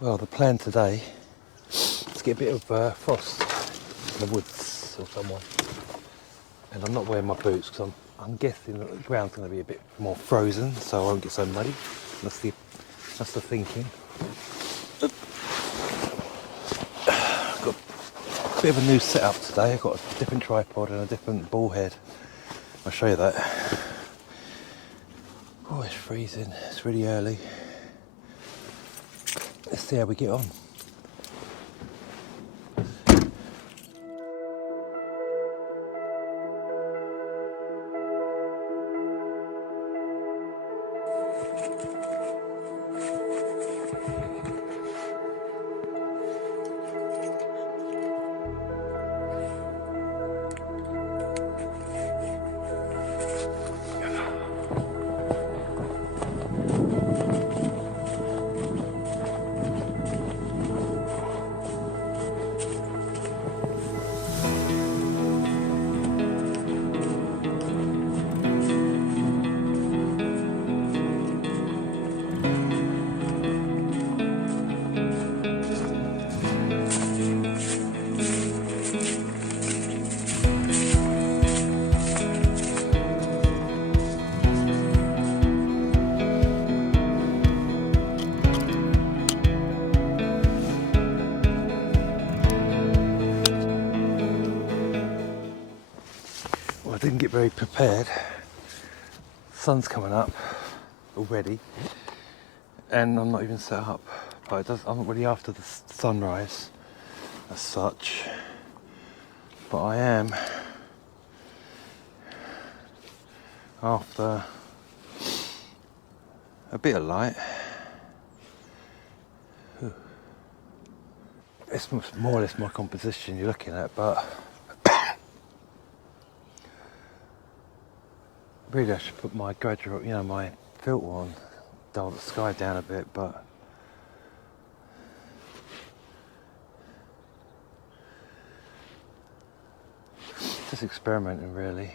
Well, the plan today is to get a bit of frost in the woods or somewhere. And I'm not wearing my boots because I'm guessing that the ground's going to be a bit more frozen, so I won't get so muddy. That's the thinking. Got a bit of a new setup today. I've got a different tripod and a different ball head. I'll show you that. Oh, it's freezing. It's really early. Let's see how we get on. Well, I didn't get very prepared. Sun's coming up already, and I'm not even set up. But I'm not really after the sunrise as such, but I am after a bit of light. It's more or less my composition you're looking at, but really I should put my graduate, my filter on, dull the sky down a bit, but just experimenting really.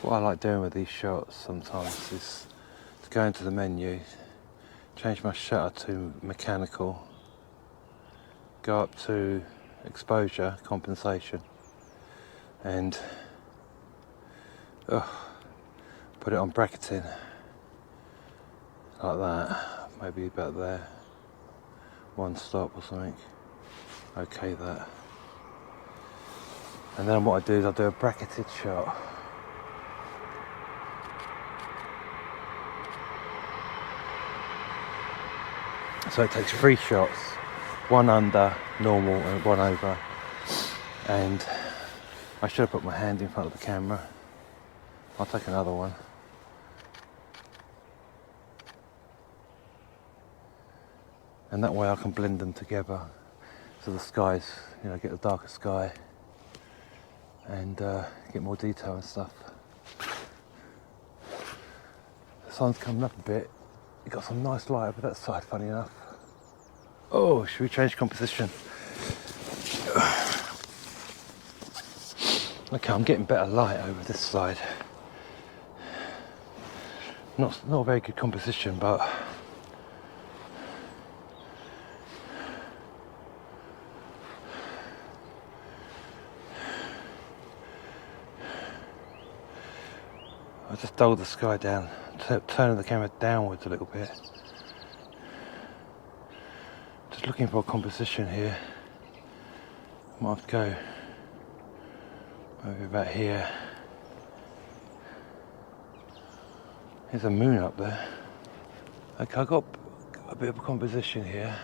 What I like doing with these shots sometimes is to go into the menu, change my shutter to mechanical, go up to exposure, compensation, and put it on bracketing, like that, maybe about there, one stop or something, okay that. And then what I do is I do a bracketed shot. So it takes 3 shots, one under normal and one over. And I should have put my hand in front of the camera. I'll take another one. And that way I can blend them together. So the skies, get a darker sky and get more detail and stuff. The sun's coming up a bit. You've got some nice light over that side, funny enough. Oh, should we change composition? Okay, I'm getting better light over this side. Not a very good composition, but I just dulled the sky down, turning the camera downwards a little bit. Just looking for a composition here. Might have to go maybe about here. There's a moon up there. Okay, I've got a bit of a composition here.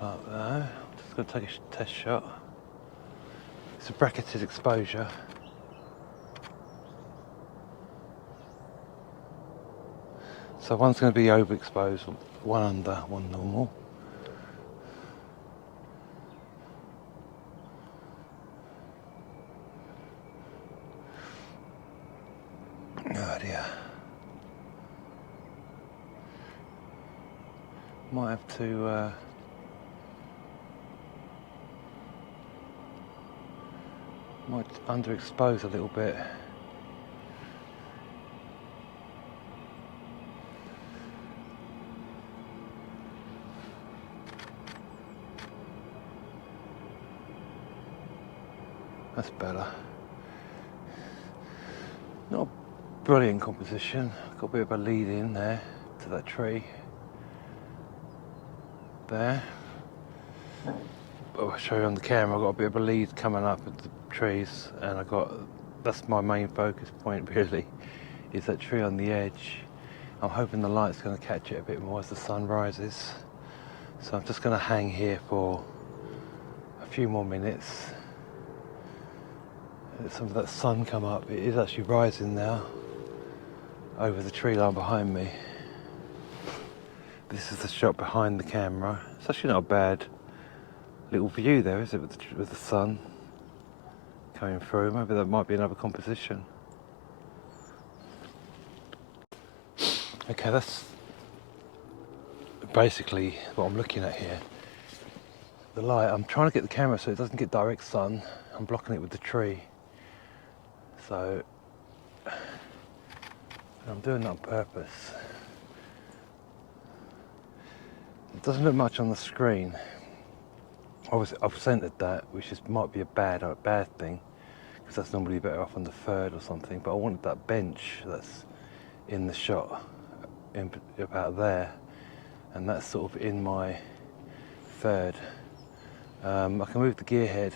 Like that. I'm just going to take a test shot. It's a bracketed exposure. So one's going to be overexposed, one under, one normal. Oh dear. Might have to might underexpose a little bit. That's better. Not a brilliant composition. Got a bit of a lead in there to that tree. There. I'll show you on the camera. I've got a bit of a lead coming up at the trees, and that's my main focus point really, is that tree on the edge. I'm hoping the light's going to catch it a bit more as the sun rises. So I'm just going to hang here for a few more minutes. Let some of that sun come up. It is actually rising now over the tree line behind me. This is the shot behind the camera. It's actually not a bad little view there, is it, with the sun coming through? Maybe that might be another composition. Okay, that's basically what I'm looking at here. The light, I'm trying to get the camera so it doesn't get direct sun. I'm blocking it with the tree. So I'm doing that on purpose. It doesn't look much on the screen. Obviously, I've centered that, which might be a bad thing, because that's normally better off on the third or something. But I wanted that bench that's in the shot, about there, and that's sort of in my third. I can move the gear head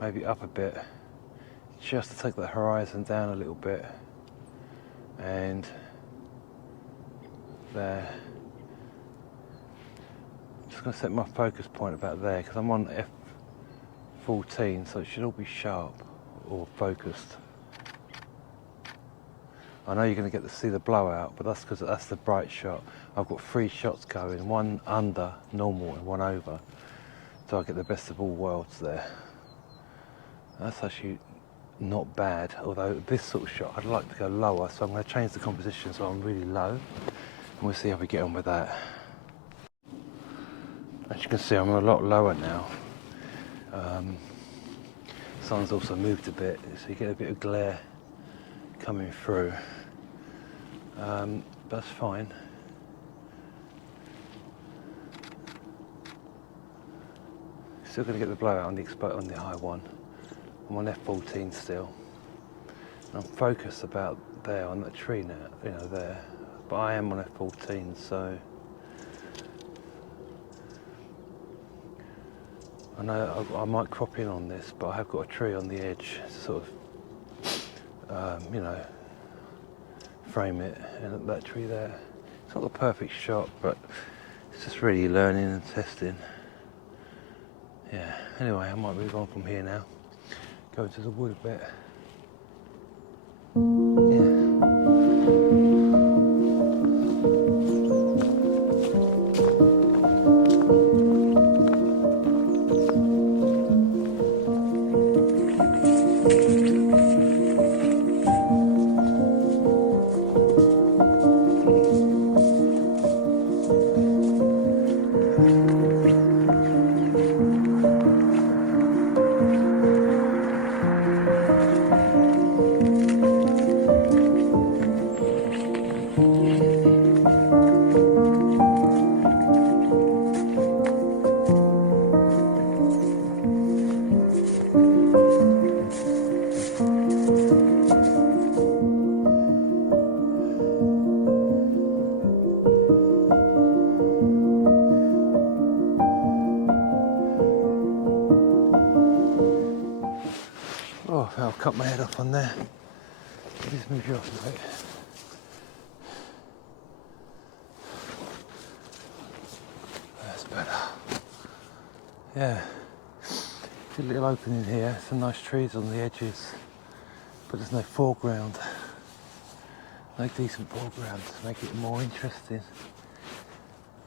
maybe up a bit, just to take the horizon down a little bit, and there. Just going to set my focus point about there, because I'm on F14, so it should all be sharp or focused. I know you're going to get to see the blowout, but that's because that's the bright shot. I've got 3 shots going, one under normal and one over, so I get the best of all worlds there. That's actually not bad, although this sort of shot I'd like to go lower, so I'm going to change the composition so I'm really low, and we'll see how we get on with that. As you can see, I'm a lot lower now. Sun's also moved a bit, so you get a bit of glare coming through. That's fine. Still going to get the blowout on the high one. I'm on F14 still. I'm focused about there on that tree now, you know, there. But I am on F14, so I know I might crop in on this, but I have got a tree on the edge to sort of, you know, frame it, and that tree there. It's not the perfect shot, but it's just really learning and testing. Yeah, anyway, I might move on from here now. Go into the wood a bit. Yeah. Oh, I'll cut my head off on there. Just move you off a bit. That's better. Yeah. It's a little opening here. Some nice trees on the edges, but there's no foreground. No decent foreground to make it more interesting.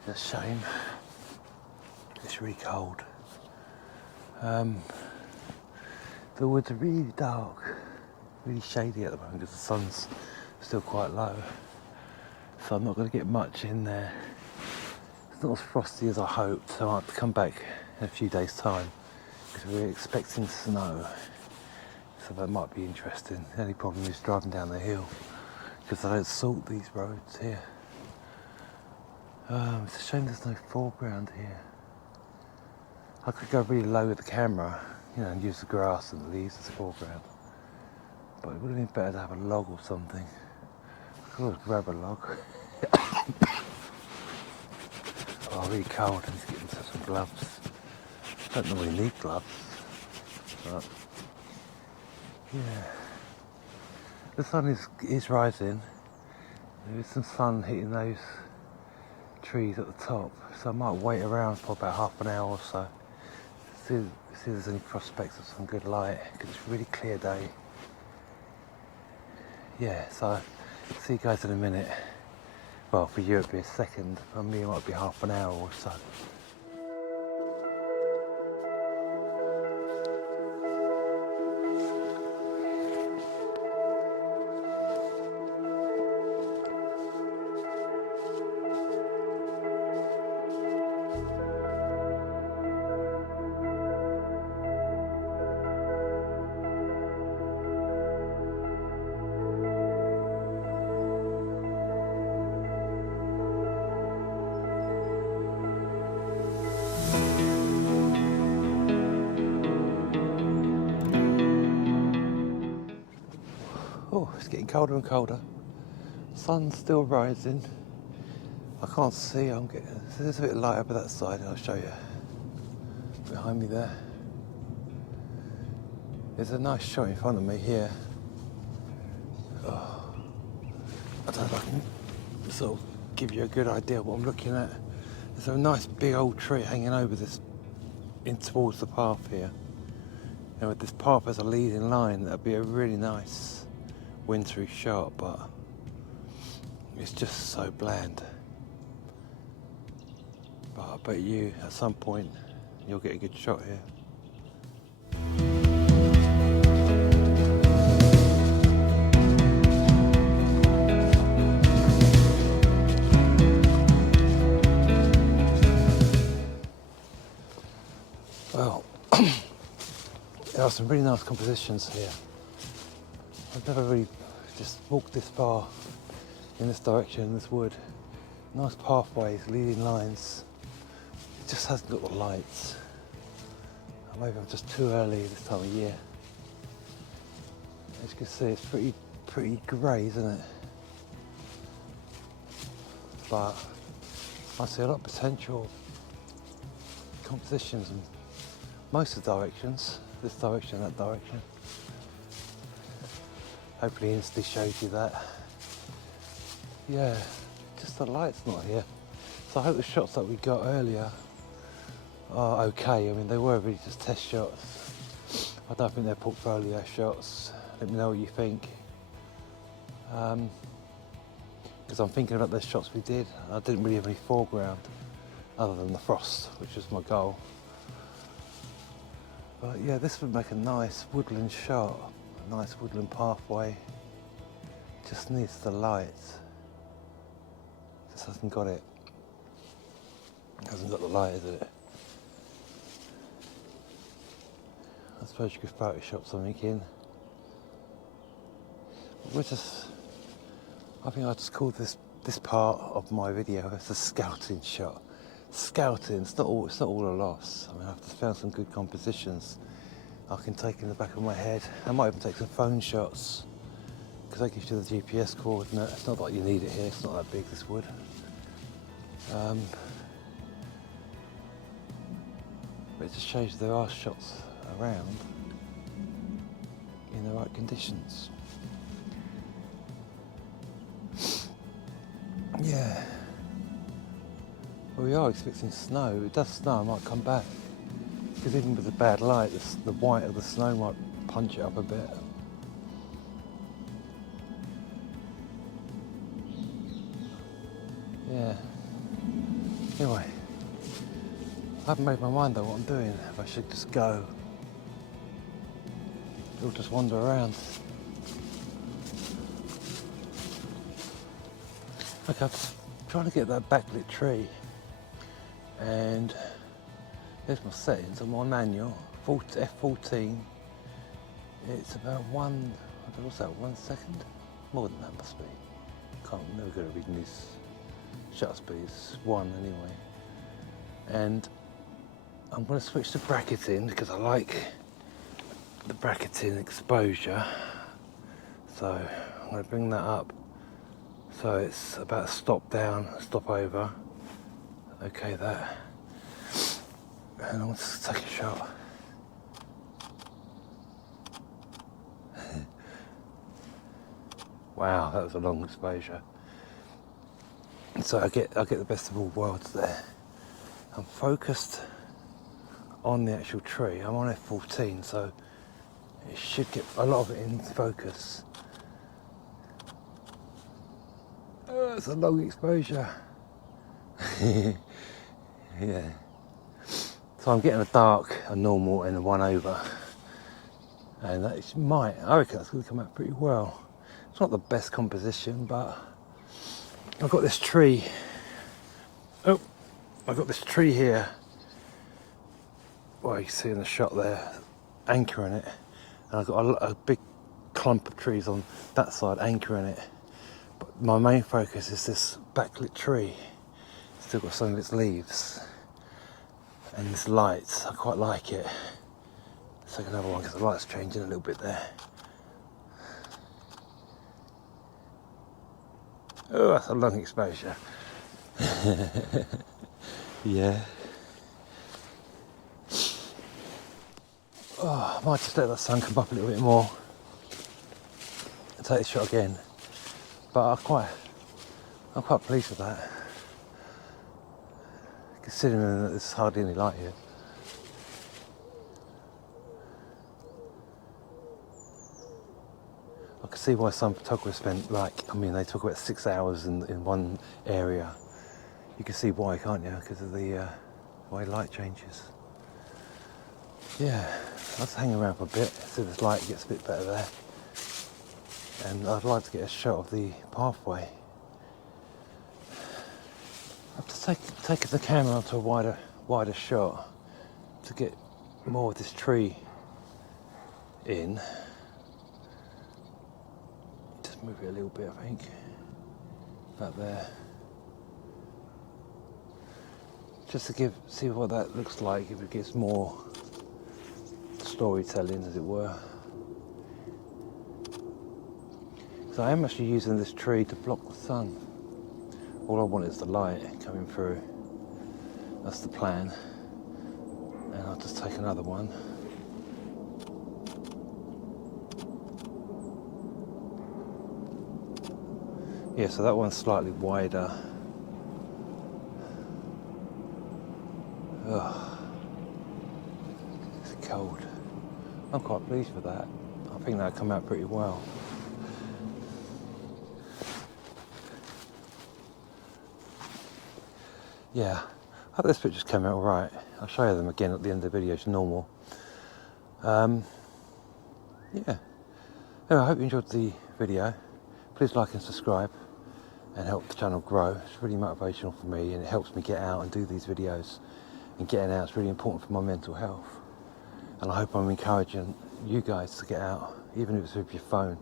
It's a shame. It's really cold. The woods are really dark, really shady at the moment because the sun's still quite low. So I'm not going to get much in there. It's not as frosty as I hoped, so I have to come back in a few days' time because we're expecting snow. So that might be interesting. The only problem is driving down the hill because I don't salt these roads here. It's a shame there's no foreground here. I could go really low with the camera, you know, and use the grass and the leaves as a foreground. But it would have been better to have a log or something. I could always grab a log. Oh, really cold. I need to get into some gloves. Don't normally need gloves, but yeah. The sun is rising. There is some sun hitting those trees at the top, so I might wait around for about half an hour or so. See if there's any prospects of some good light, because it's a really clear day. Yeah, so see you guys in a minute. Well, for you it'd be a second, for me it might be half an hour or so. Oh, it's getting colder and colder. Sun's still rising. I can't see, there's a bit of light over that side, I'll show you. Behind me there. There's a nice shot in front of me here. Oh, I don't know if I can sort of give you a good idea of what I'm looking at. There's a nice big old tree hanging over this, in towards the path here. And with this path as a leading line, that'd be a really nice wintry shot, but it's just so bland. But I bet you, at some point, you'll get a good shot here. Well, there are some really nice compositions here. I've never really just walked this far in this direction, in this wood. Nice pathways, leading lines. It just hasn't got the lights. Or maybe I'm just too early this time of year. As you can see, it's pretty grey, isn't it? But I see a lot of potential compositions in most of the directions. This direction, that direction. Hopefully Insta shows you that. Yeah, just the light's not here. So I hope the shots that we got earlier are okay. I mean, they were really just test shots. I don't think they're portfolio shots. Let me know what you think. Because I'm thinking about those shots we did. I didn't really have any foreground other than the frost, which was my goal. But yeah, this would make a nice woodland shot, a nice woodland pathway. Just needs the light. Just hasn't got it. Hasn't got the light, is it? I suppose you could Photoshop something in. I think I just called this part of my video as a scouting shot. Scouting, it's not all a loss. I mean, I've just found some good compositions I can take in the back of my head. I might even take some phone shots, because that gives you the GPS coordinate. It's not like you need it here, it's not that big, this wood. But it just shows there are shots around in the right conditions. Yeah. Well, we are expecting snow. It does snow, I might come back. Because even with the bad light, the white of the snow might punch it up a bit. Yeah. Anyway, I haven't made my mind though what I'm doing. If I should just go or just wander around. Okay, I'm just trying to get that backlit tree, and there's my settings on my manual, F14. It's about what's that, 1 second? More than that must be. I'm never good at reading these shutter speeds, 1 anyway. And I'm going to switch the bracketing because I like the bracketing exposure. So I'm going to bring that up so it's about stop down, stop over. Okay, that. And I'll just take a shot. Wow, that was a long exposure. So I get the best of all worlds there. I'm focused on the actual tree. I'm on F14, so it should get a lot of it in focus. Oh, it's a long exposure. Yeah. So I'm getting a dark, a normal, and a 1 over. And that I reckon that's going to come out pretty well. It's not the best composition, but I've got this tree. Oh, I've got this tree here. Well, you can see in the shot there, anchoring it. And I've got a big clump of trees on that side anchoring it. But my main focus is this backlit tree. Still got some of its leaves. And this light, I quite like it. Let's take another one because the light's changing a little bit there. Oh, that's a long exposure. Yeah. Oh, I might just let that sun come up a little bit more and take the shot again. But I'm quite pleased with that. Considering that there's hardly any light here. I can see why some photographers spent they talk about 6 hours in one area. You can see why, can't you? Because of the way light changes. Yeah, I'll just hang around for a bit, see if this light gets a bit better there. And I'd like to get a shot of the pathway. I have to take the camera onto a wider shot to get more of this tree in. Just move it a little bit, I think. About there. Just to see what that looks like, if it gives more storytelling, as it were. So I am actually using this tree to block the sun. All I want is the light coming through. That's the plan. And I'll just take another one. Yeah, so that one's slightly wider. Ugh. It's cold. I'm quite pleased with that. I think that'll come out pretty well. Yeah, I hope this pictures came out alright. I'll show you them again at the end of the video as normal. Yeah. Anyway, I hope you enjoyed the video. Please like and subscribe and help the channel grow. It's really motivational for me and it helps me get out and do these videos. And getting out is really important for my mental health. And I hope I'm encouraging you guys to get out, even if it's with your phone.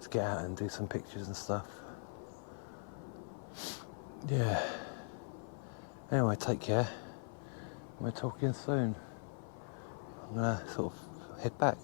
To get out and do some pictures and stuff. Yeah. Anyway, take care. We'll talk again soon. I'm gonna sort of head back.